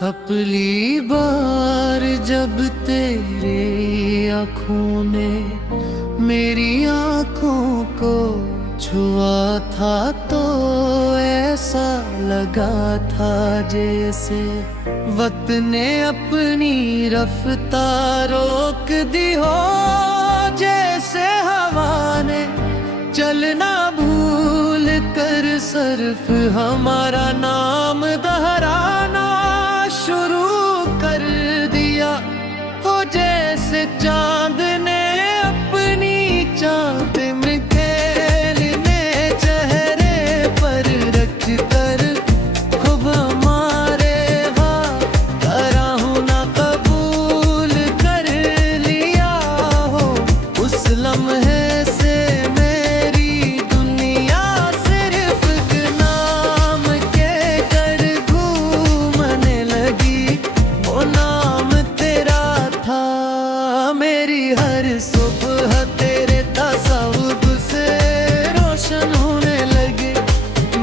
पहली बार जब तेरी आँखों ने मेरी आँखों को छुआ था तो ऐसा लगा था जैसे वक्त ने अपनी रफ्तार रोक दी हो, जैसे हवा ने चलना भूल कर सिर्फ हमारा नाम दोहराना शुरू कर दिया हो, जैसे चांद ने अपनी चांद में खेलने चेहरे पर रख कर खूब हमारे राहों ना कबूल कर लिया हो। उस लम्हे से मेरी दुनिया सिर्फ नाम के कर घूमने लगी, वो नाम तेरा था। मेरी हर सुबह तेरे तस्वीर से रोशन होने लगी,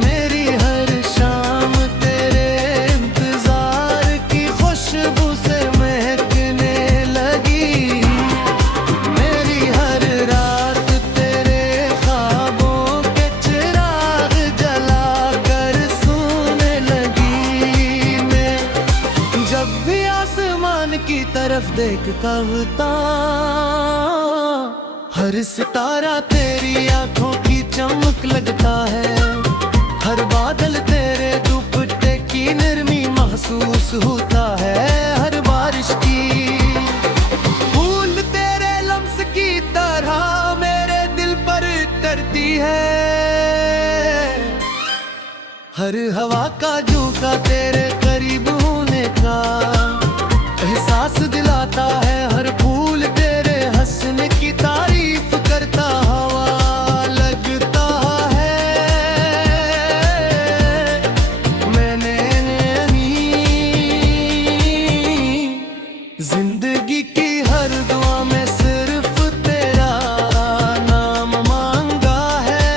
मेरी हर शाम तेरे इंतजार की खुशबू से महकने लगी, मेरी हर रात तेरे ख्वाबों के चिराग जला कर सोने लगी। मैं जब भी आसमान की तरफ देखता हूँ, हर सितारा तेरी आंखों की चमक लगता है, हर बादल तेरे दुपट्टे की नरमी महसूस होता है, हर बारिश की बूंद तेरे लम्स की तरह मेरे दिल पर उतरती है, हर हवा का झोंका तेरे करीब होने का एहसास दिलाता है, हर फूल तेरे हंसने की तारीफ करता हवा लगता है। मैंने जिंदगी की हर दुआ में सिर्फ तेरा नाम मांगा है,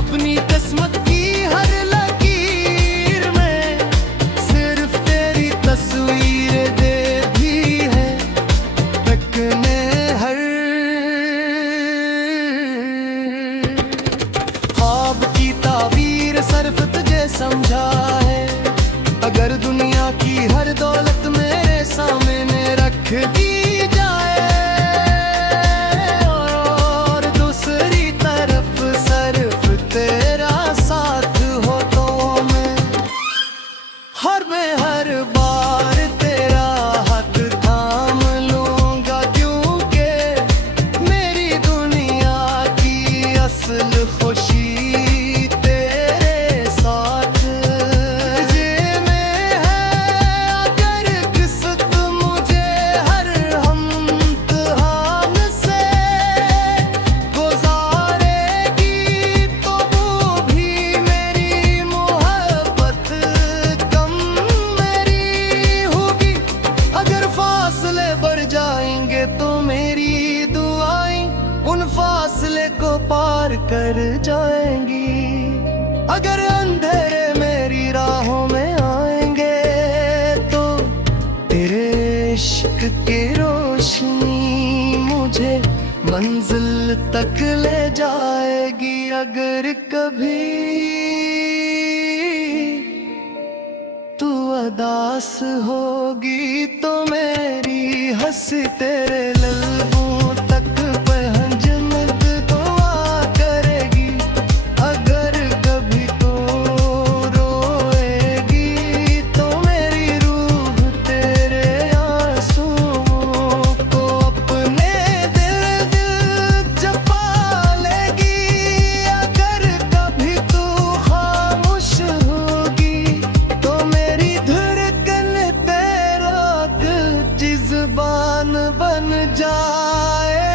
अपनी किस्मत की हर लकीर में सिर्फ तेरी तस्वीर दे दी है, तकने हर ख्वाब की ताबीर सिर्फ तुझे समझा है। अगर दुनिया की हर दौलत मेरे सामने रख दी जाए और दूसरी तरफ सिर्फ तेरा साथ हो, तो मैं हर बार तेरा हाथ थाम लूंगा, क्योंकि मेरी दुनिया की असल खुशी तेरे साथ तुझे में है। अगर किस्मत मुझे हर इम्तिहान से गुजारेगी तो वो भी मेरी मोहब्बत कम मेरी होगी, अगर फासले बढ़ जाएंगे तो मेरी दुआएं उन फासले को पार कर जाएंगी, अगर अंधेरे मेरी राहों में आएंगे तो तेरे इश्क की रोशनी मुझे मंजिल तक ले जाएगी। अगर कभी तू उदास होगी तो मेरी हंसी तेरे लबों तक पहुंचने दुआ करेगी, अगर कभी तो रोएगी तो मेरी रूह तेरे आंसुओं को अपने दिल जपा लेगी, अगर कभी तू खामोश होगी तो मेरी धड़कन तेरा ज़बान बन जाएगी,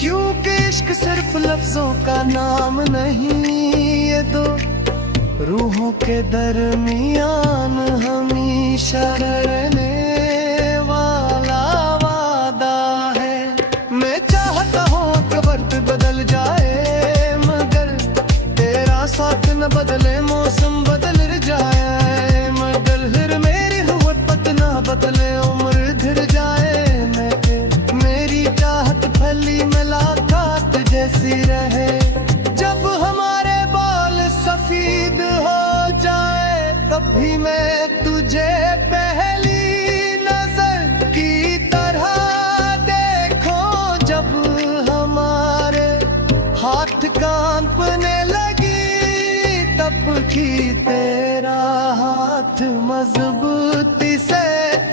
क्योंकि इश्क सिर्फ लफ्जों का नाम नहीं, ये तो रूहों के दरमियान हमेशा रहने वाला वादा है। मैं चाहता हूँ कि वक्त बदल जाए मगर तेरा साथ न बदले मौसम कांपने लगी तब की तेरा हाथ मजबूती से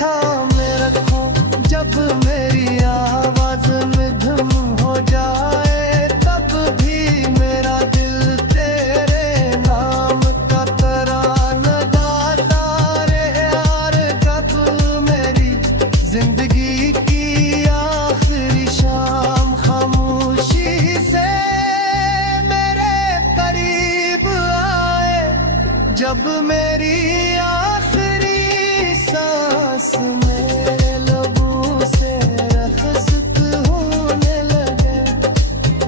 थामे रखो। जब मेरी आवाज में धुम हो जाए तब भी मेरा दिल तेरे नाम का तराना गाता रहे। और जब मेरी जिंदगी की आखिरी शाम खामोशी से मेरे करीब आए, जब मेरी आखिरी सांस मेरे लबों से रखसत होने लगे,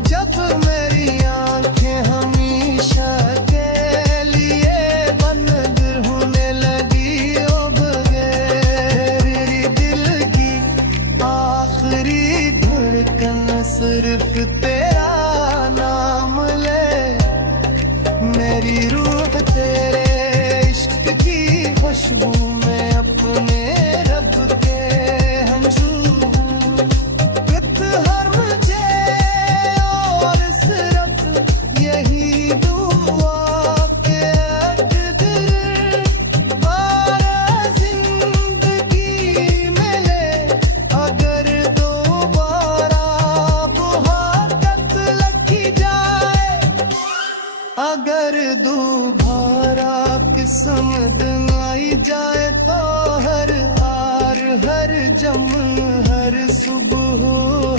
जब मेरी आंखें हमेशा के लिए बंद होने लगी उब गए। मेरी दिल की आखिरी धड़कन सिर्फ तेरा नाम ले, मेरी रूह तेरे इश्क की खुशबू में अपने रब के हमशू। हर मुझे और सिर्फ यही दुआ के अक़दर बार जिंदगी मिले, अगर दोबारा मोहब्बत लगी जाए, अगर दोबारा किस्मत आई जाए तो हर हार हर जम हर सुबह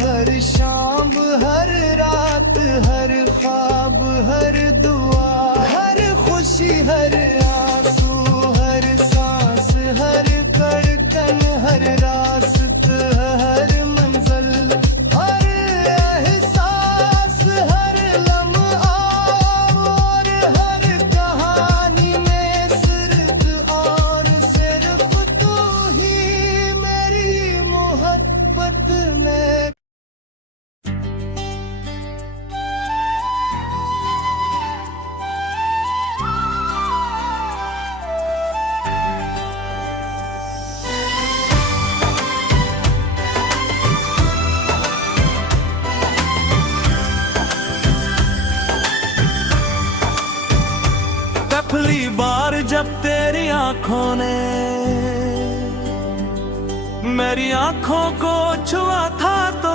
हर शाम हर रात हर ख्वाब हर दुआ हर खुशी हर आंसू हर सांस हर धड़कन हर रास्त हर मंजिल हर एहसास हर लम्हा और हर कहानी में सिर्फ और सिर्फ तू ही मेरी मोहब्बत में। पहली बार जब तेरी आंखों ने मेरी आंखों को छुआ था तो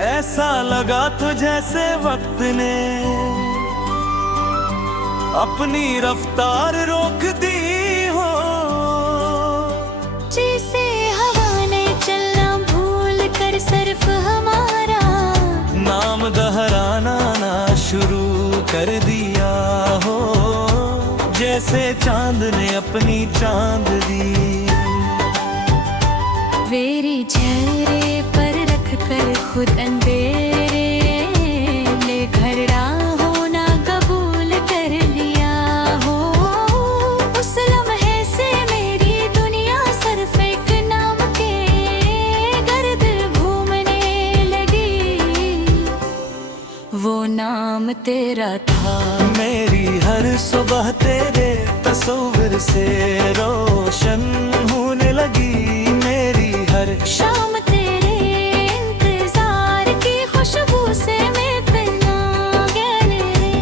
ऐसा लगा तो जैसे वक्त ने अपनी रफ्तार रोक दी हो। जैसे हवा ने चलना भूल कर सिर्फ हमारा नाम दोहराना ना शुरू कर दिया हो, जैसे चांद ने अपनी चांद दी। मेरी चेहरे पर रख कर खुद अंधेरे ले घड़ा होना कबूल कर लिया हो। उस लम्हे से मेरी दुनिया सिर्फ एक नाम के गर्द घूमने लगी, वो नाम तेरा था। मेरी हर सुबह तेरे तस्वीर से रोशन होने लगी, मेरी हर शाम तेरे इंतजार की खुशबू से मैं पहना गले रे।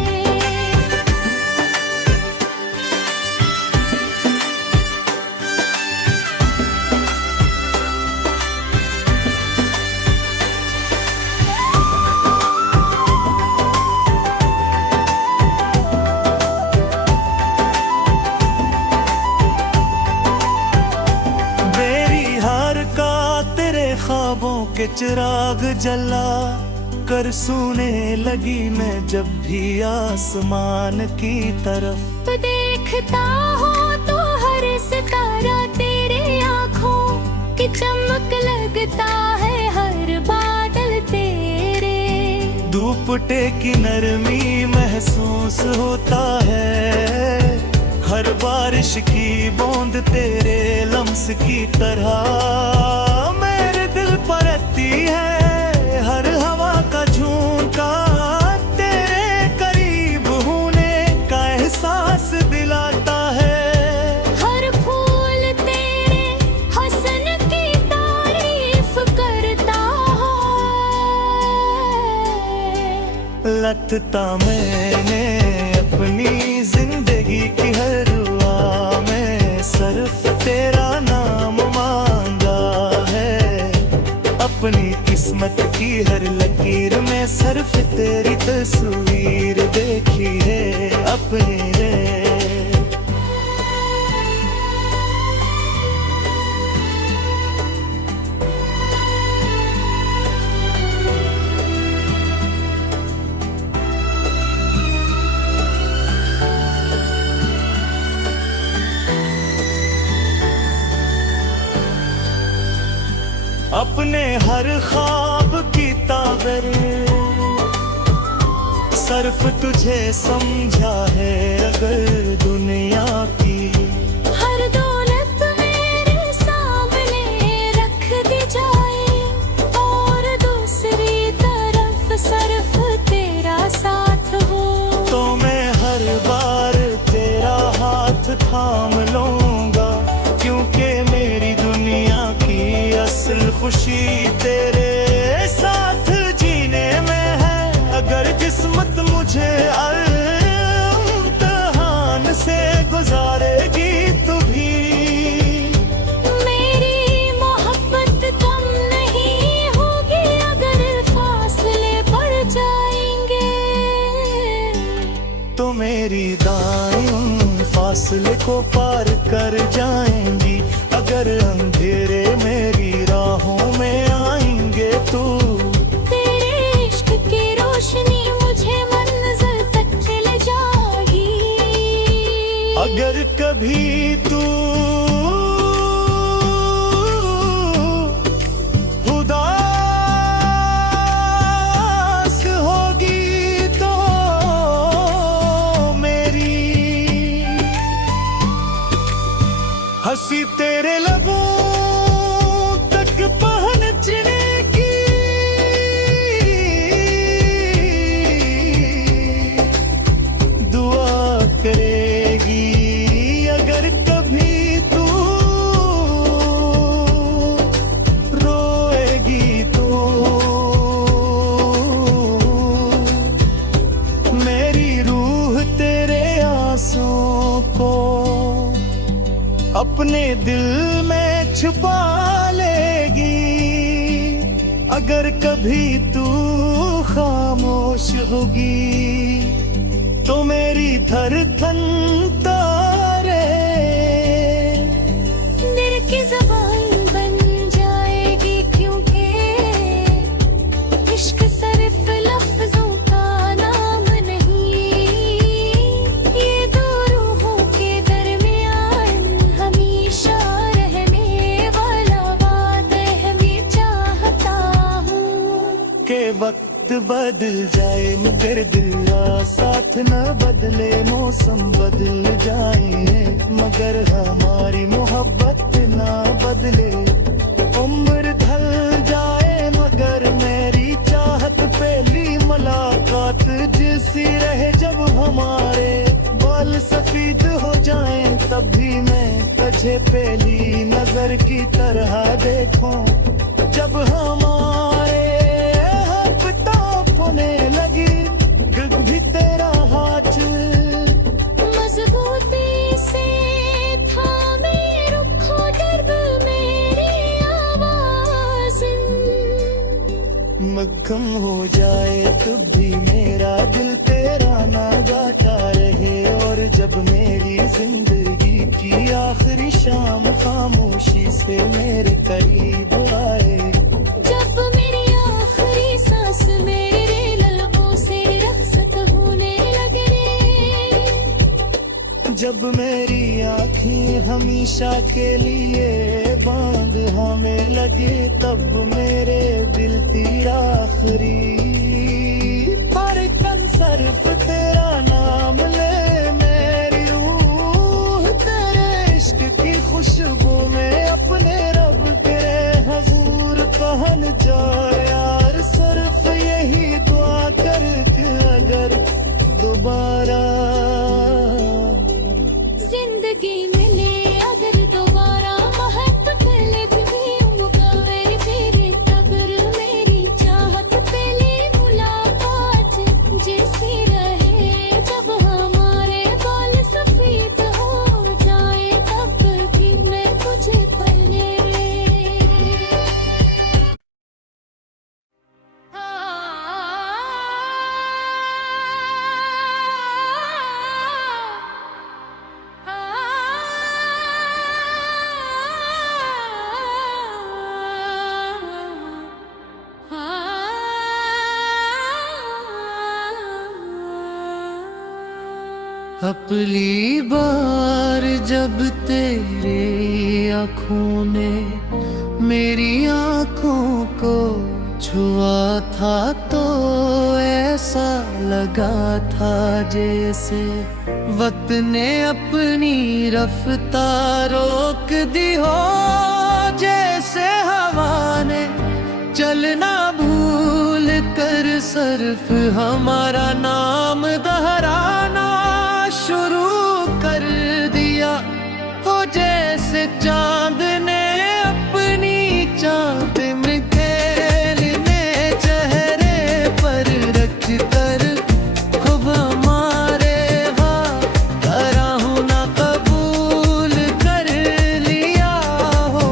ख्वाबों के चिराग जला कर सूने लगी मैं जब भी आसमान की तरफ देखता हो तो हर सितारा तेरे आँखों की चमक लगता है, हर बादल तेरे दुपट्टे की नरमी महसूस होता है, हर बारिश की बूंद तेरे लम्स की तरह मेरे दिल पर रहती है। हर हवा का झोंका तेरे करीब होने का एहसास दिलाता है, हर फूल तेरे हसन की तारीफ करता है। लगता मैंने अपनी जिंदगी की हर दुआ में सिर्फ तेरा नाम मांगा है। अपनी किस्मत की हर लकीर में सिर्फ तेरी तस्वीर देखी है अपने रे। अपने हर ख्वाब की ताबीर सिर्फ तुझे समझा है। अगर दुनिया की हर दौलत मेरे सामने रख दी जाए और दूसरी तरफ सिर्फ तेरा साथ हो, तो मैं हर बार तेरा हाथ थाम लूंगा, क्योंकि मेरी दुनिया की असल खुशी तेरे साथ जीने में है। अगर किस्मत मुझे इम्तिहान से गुजारेगी तो भी मेरी मोहब्बत कम नहीं होगी अगर फासले बढ़ जाएंगे। तो मेरी दाएं उन फासले को पार कर जाएंगी। अगर अंधेरे मेरी राहों में आएंगे तो तेरे इश्क की रोशनी मुझे मंजिल तक ले जाएगी। अगर कभी तू उदास होगी तो मेरी हंसी तेरे लबों तक पहुंचने की दुआ करेगी। अगर कभी तू रोएगी तो मेरी रूह तेरे आंसुओं को अपने दिल में छुपा लेगी। अगर कभी तू खामोश होगी तो मेरी धड़कन तारे दिल की ज़बान बन जाएगी, क्योंकि इश्क सिर्फ लफ्ज़ों का नाम नहीं, ये दो रूहों के दरमियान हमेशा रहने वाला वादा है। मैं चाहता हूँ के वक्त बदल जाए मगर दिल का साथ न बदले। मौसम बदल जाए मगर हमारी मोहब्बत ना बदले। उम्र ढल जाए मगर मेरी चाहत पहली मुलाकात जैसी रहे। जब हमारे बाल सफेद हो जाएं तब भी मैं तुझे पहली नजर की तरह देखूं। जब हमारे होने लगी भी तेरा हाथ मजबूती से थामे रखो दर्द मेरी आवाज़। मक्खम हो जाए तब भी मेरा दिल तेरा ना गाता रहे। और जब मेरी जिंदगी की आखिरी शाम खामोशी से मेरे करीब आए, जब मेरी आखिरी सांस मेरे लबों से रखसत होने लगे, जब मेरी आँखें हमेशा के लिए बांध हमें लगे, तब मेरे दिल तेरा आखिरी धड़कन सिर्फ तेरा नाम ले। मेरी रूह तेरे इश्क की खुशबू में अपने रब के हुजूर पहन जाए। यार सिर्फ यही दुआ कर कि अगर दोबारा जिंदगी मिले, अगर दोबारा महक ले भी होगा मेरी तेरी कब्र मेरी चाहत पे अपनी बार जब तेरी आँखों ने मेरी आँखों को छुआ था तो ऐसा लगा था जैसे वक्त ने अपनी रफ्तार रोक दी हो, जैसे हवा ने चलना भूल कर सिर्फ हमारा नाम दोहराना शुरू कर दिया हो, जैसे चांद ने अपनी चांद में खेलने चेहरे पर रख कर खूब हमारे राहों ना कबूल कर लिया हो।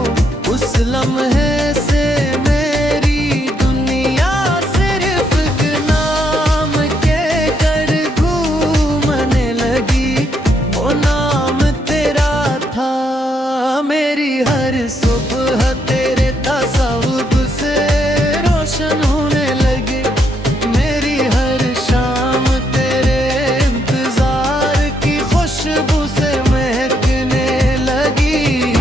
उस लम्हे से मेरी दुनिया सिर्फ नाम के कर घूमने लगी, वो नाम तेरा था। मेरी हर सुबह तेरे तस्वुर से रोशन होने लगी, मेरी हर शाम तेरे इंतजार की खुशबू से महकने लगी,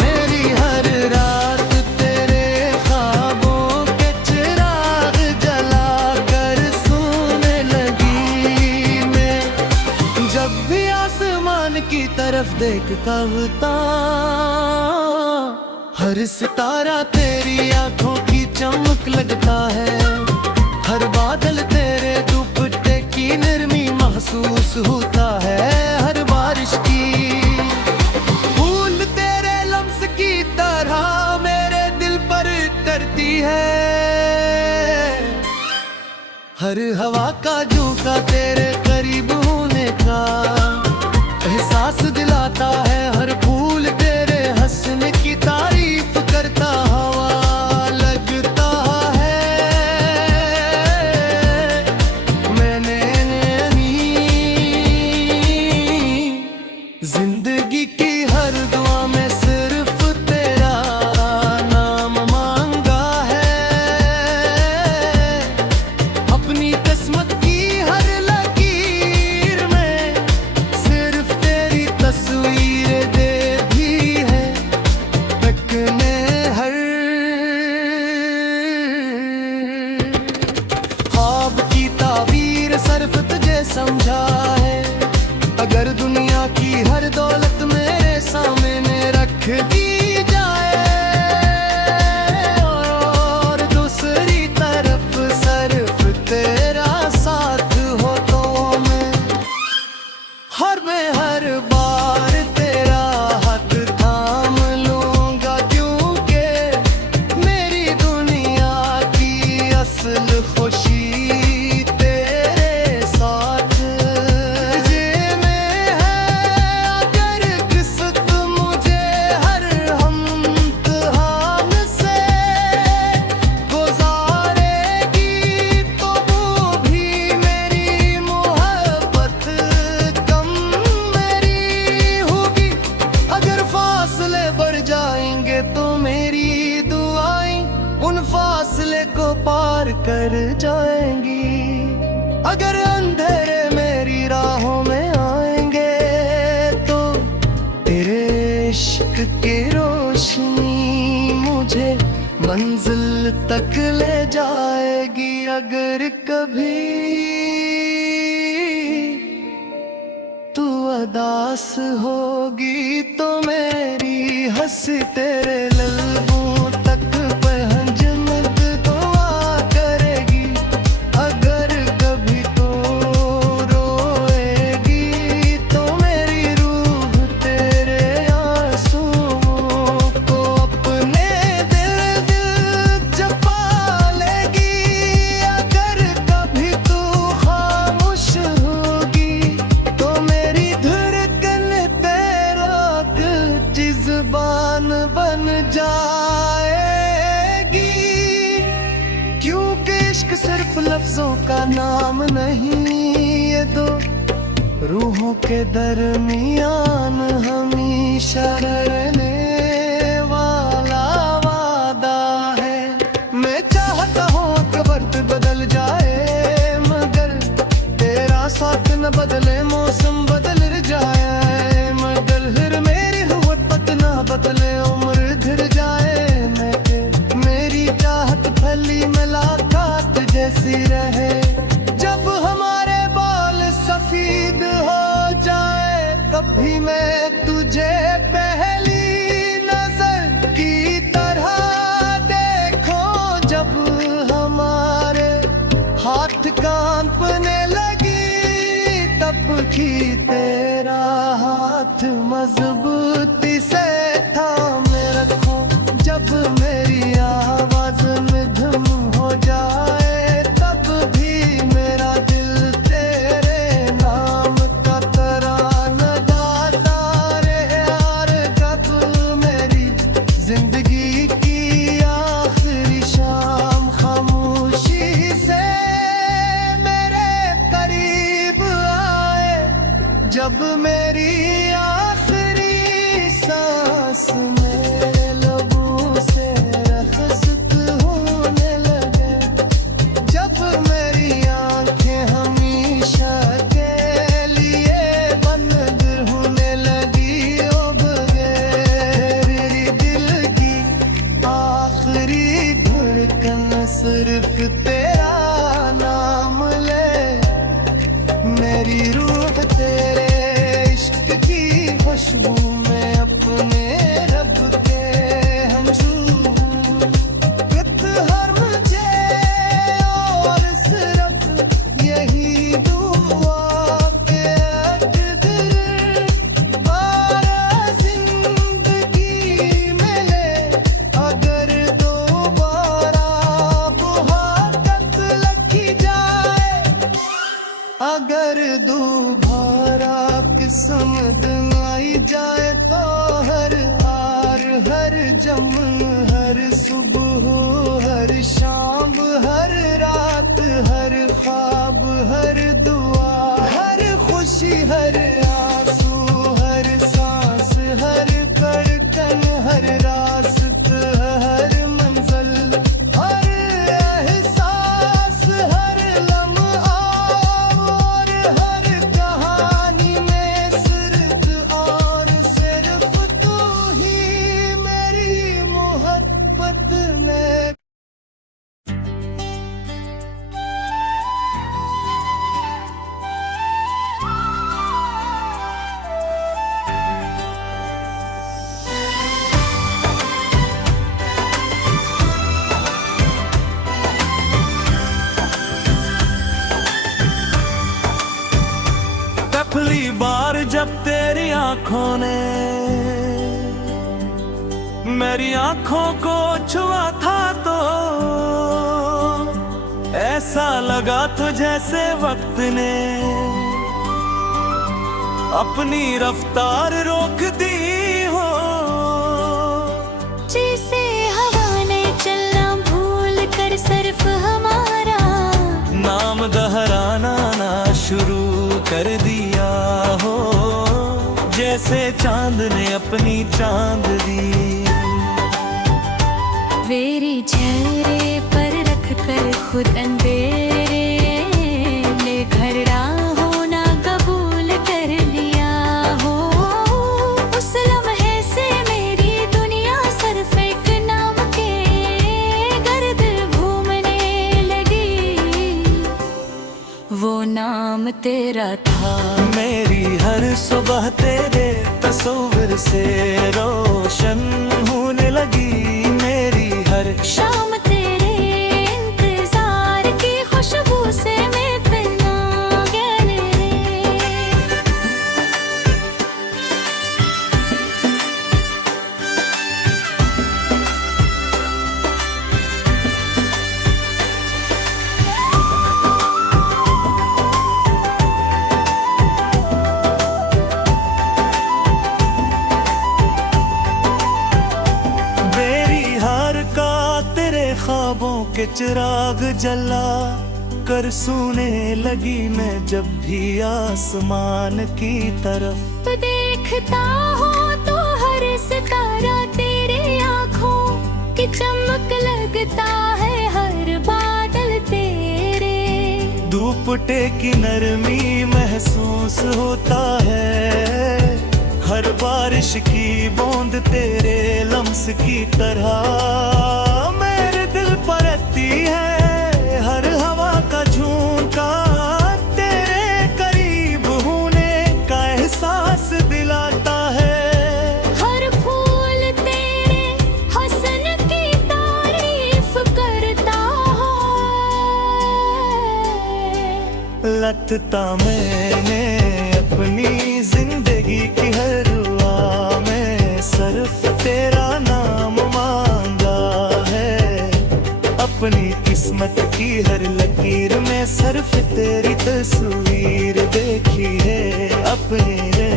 मेरी हर रात तेरे ख्वाबों के चिराग जला कर सोने लगी। मैं जब भी आसमान की तरफ देखता होता, हर सितारा तेरी आंखों की चमक लगता है, हर बादल तेरे दुपट्टे की नरमी महसूस होता है, हर बारिश की बूंद तेरे लम्स की तरह मेरे दिल पर उतरती है, हर हवा का झोंका तेरे करीब होने का एहसास दिलाता है, हर फूल तेरे हंसने की तारीफ करता हवा लगता है। मैंने जिंदगी की हर दुआ में सिर्फ तेरा नाम मांगा है, अपनी किस्मत की हर लकीर में सिर्फ तेरी तस्वीर दे दी है, तकने हर ख्वाब की ताबीर सिर्फ तुझे समझा है। अगर दुनिया की हर दौलत मेरे सामने रख दी जाए और दूसरी तरफ सिर्फ तेरा साथ हो तो मैं हर बार तेरा हाथ थाम लूंगा, क्योंकि मेरी दुनिया की असल खुशी तेरे साथ तुझे में है। अगर किस्मत मुझे हर इम्तिहान से गुजारेगी तो वो भी मेरी मोहब्बत कम मेरी होगी, अगर फासले बढ़ जाएंगे तो मेरी दुआएं उन फासले को पार कर जाएंगी, अगर अंधेरे मेरी राहों में आएंगे तो तेरे इश्क की रोशनी मुझे मंजिल तक ले जाएगी। अगर कभी तू अदास होगी तो मेरी हंसी तेरे लबों तक पहुंचने दुआ करेगी, अगर कभी तो रोएगी तो मेरी रूह तेरे आंसुओं को अपने दिल जपा लेगी, अगर कभी तू खामोश होगी तो मेरी धड़कन तेरा जिज़्बान बन जाएगी, क्योंकि इश्क सिर्फ लफ्जों का नाम नहीं, ये तो रूहों के दरमियान हमेशा रहने वाला वादा है। मैं चाहता हूँ कि वक्त बदल जाए मगर तेरा साथ न बदले मौसम हाथ कांपने लगी तब की तेरा हाथ मजबूती से थामे रखो। जब मेरी आवाज निधम हो जाए तब भी मेरा दिल तेरे नाम का तराना गाता रहे। और जब मेरी जिंदगी की आखिरी शाम खामोशी से मेरे करीब आए, जब मेरी आखिरी सांस मेरे लबों से रखसत होने लगे, जब मेरी आंखें हमेशा के लिए बंद होने लगी। ओ बगैर मेरी दिल की आखिरी धड़कन सिर्फ तेरा नाम ले। मेरी रूह तेरे इश्क की खुशबू में अपने रब के हमशूर हर मुझे और सिर्फ यही दुआ के अक़दर बारा जिंदगी मिले। अगर दोबारा मुहब्बत लगी जाए, अगर दोबारा किस्मत आई जाए तो हर हार हर जम हर सुबह हर शाम हर रात हर ख्वाब हर दुआ हर खुशी हर आंसू हर सांस हर धड़कन हर रास्त हर मंजिल हर एहसास हर लम्हा और हर कहानी में सिर्फ और सिर्फ तू ही मेरी मोहब्बत में। पहली बार जब तेरी आंखों ने मेरी आंखों को छुआ था तो ऐसा लगा तो जैसे वक्त ने अपनी रफ्तार रोक दी हो। जैसे हवा ने चलना भूल कर सिर्फ हमारा नाम दोहराना ना शुरू कर दिया हो, जैसे चांद ने अपनी चांद दी। मेरी चेहरे पर रख कर खुद अंधेरे ले घर होना कबूल कर लिया हो। उस लम्हे से मेरी दुनिया सिर्फ एक नाम के गर्द घूमने लगी, वो नाम तेरा था। मेरी हर सुबह तेरे तस्वीर से रोशन होने लगी, मेरी हर शाम तेरे इंतजार की खुशबू से मैं पहना गले। ख्वाबों के चिराग जला कर सूने लगी मैं जब भी आसमान की तरफ देखता हो तो हर सितारा तेरे आँखों की चमक लगता है, हर बादल तेरे दुपट्टे की नरमी महसूस होता है, हर बारिश की बूंद तेरे लम्स की तरह मेरे दिल पर रहती है। हर हवा का झोंका तेरे करीब होने का एहसास दिलाता है, हर फूल तेरे हसन की तारीफ करता है। लगता मैंने अपनी जिंदगी की हर दुआ में सिर्फ तेरा नाम मांगा है। अपनी किस्मत की हर लकीर में सिर्फ तेरी तस्वीर देखी है अपने रे।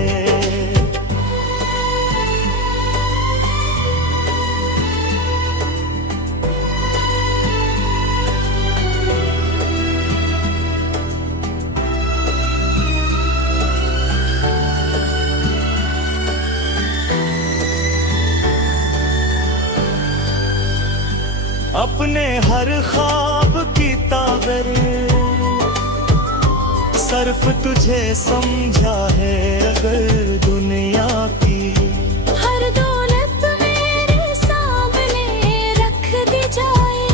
अपने हर ख्वाब की ताबीर सिर्फ तुझे समझा है। अगर दुनिया की हर दौलत मेरे सामने रख दी जाए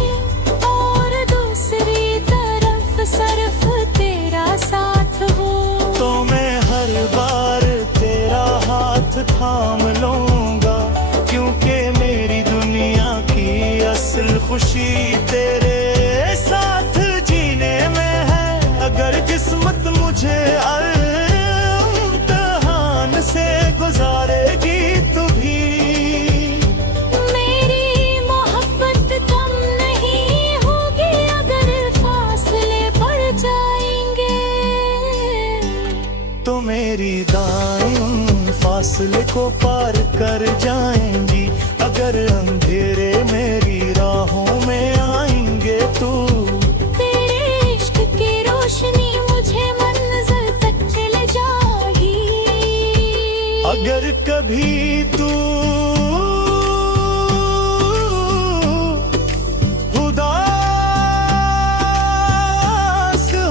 और दूसरी तरफ सिर्फ तेरा साथ हो, तो मैं हर बार तेरा हाथ थाम लूंगा, क्योंकि मेरी दुनिया की असल खुशी तेरे साथ जीने में है। अगर किस्मत मुझे इम्तिहान से गुजारेगी तू भी, मेरी मोहब्बत कम नहीं होगी अगर फासले बढ़ जाएंगे। तो मेरी दाएं उन फासले को पार कर जाएंगी। अगर अंधेरे मेरी राहों में आएंगे तो तेरे इश्क की रोशनी मुझे मंजिल तक ले जाएगी। अगर कभी तू उदास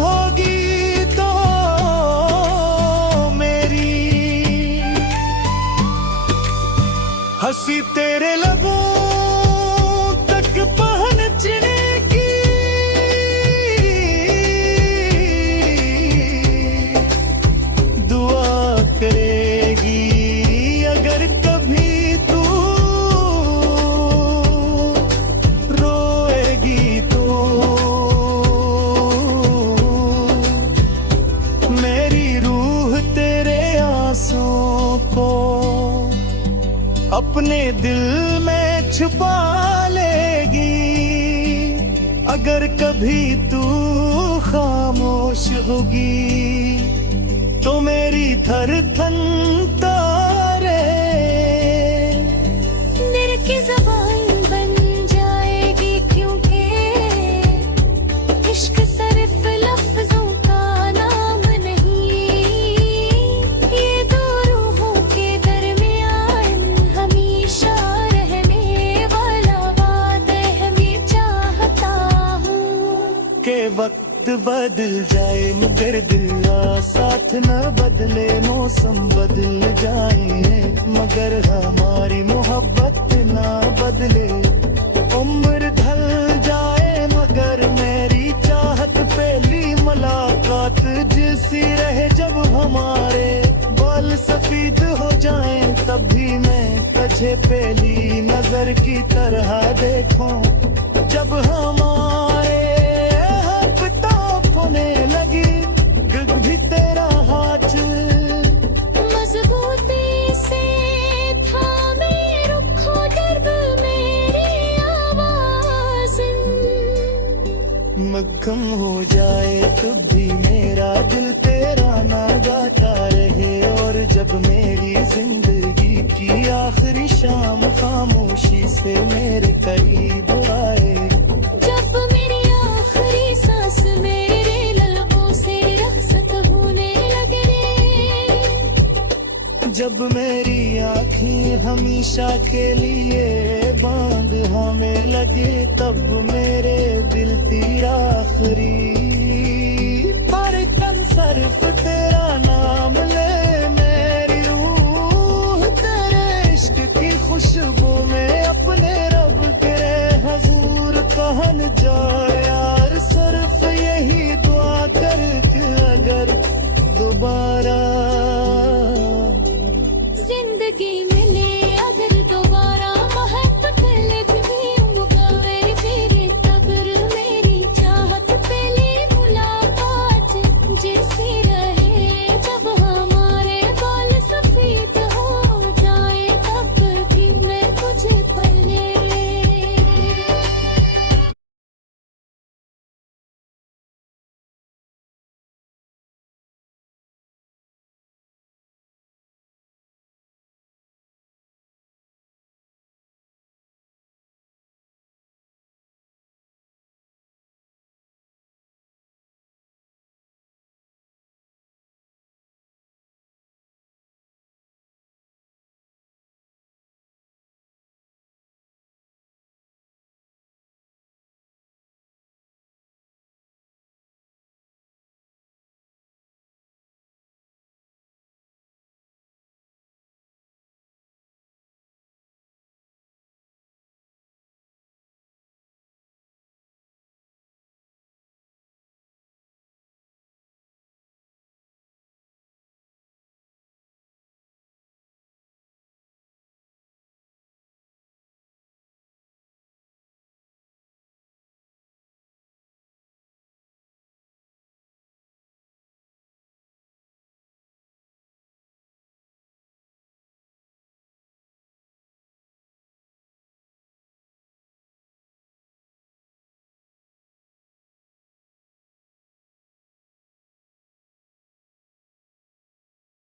होगी तो मेरी हंसी तेरे लबों तक पहुंचने की दुआ करेगी। अगर कभी तू रोएगी तो मेरी रूह तेरे आंसुओं को अपने दिल में छुपा लेगी। अगर कभी तू खामोश होगी तो मेरी धड़कन तारे दिल की ज़बान बन जाएगी, क्योंकि इश्क सिर्फ लफ्ज़ों का नाम नहीं, ये दो रूहों के दरमियान हमेशा रहने वाला वादा है। मैं चाहता हूँ के वक्त बदल जाए मगर दिल का साथ न बदले। मौसम बदल जाए मगर हमारी मोहब्बत ना बदले। उम्र ढल जाए मगर मेरी चाहत पहली मुलाकात जैसी रहे। जब हमारे बाल सफेद हो जाएं तब भी मैं तुझे पहली नजर की तरह देखूं। जब हमारे होने लगी भी तेरा हाथ मजबूती से थामे रुखो दर्द मेरी आवाज़। मक्खम हो जाए तब भी मेरा दिल तेरा ना गाता रहे। और जब मेरी जिंदगी की आखिरी शाम खामोशी से मेरे करीब आए, जब मेरी आखिरी सांस मेरे लबों से रखसत होने लगे, जब मेरी आँखें हमेशा के लिए बांध हमें लगे, तब मेरे दिल तेरा आखिरी धड़कन सिर्फ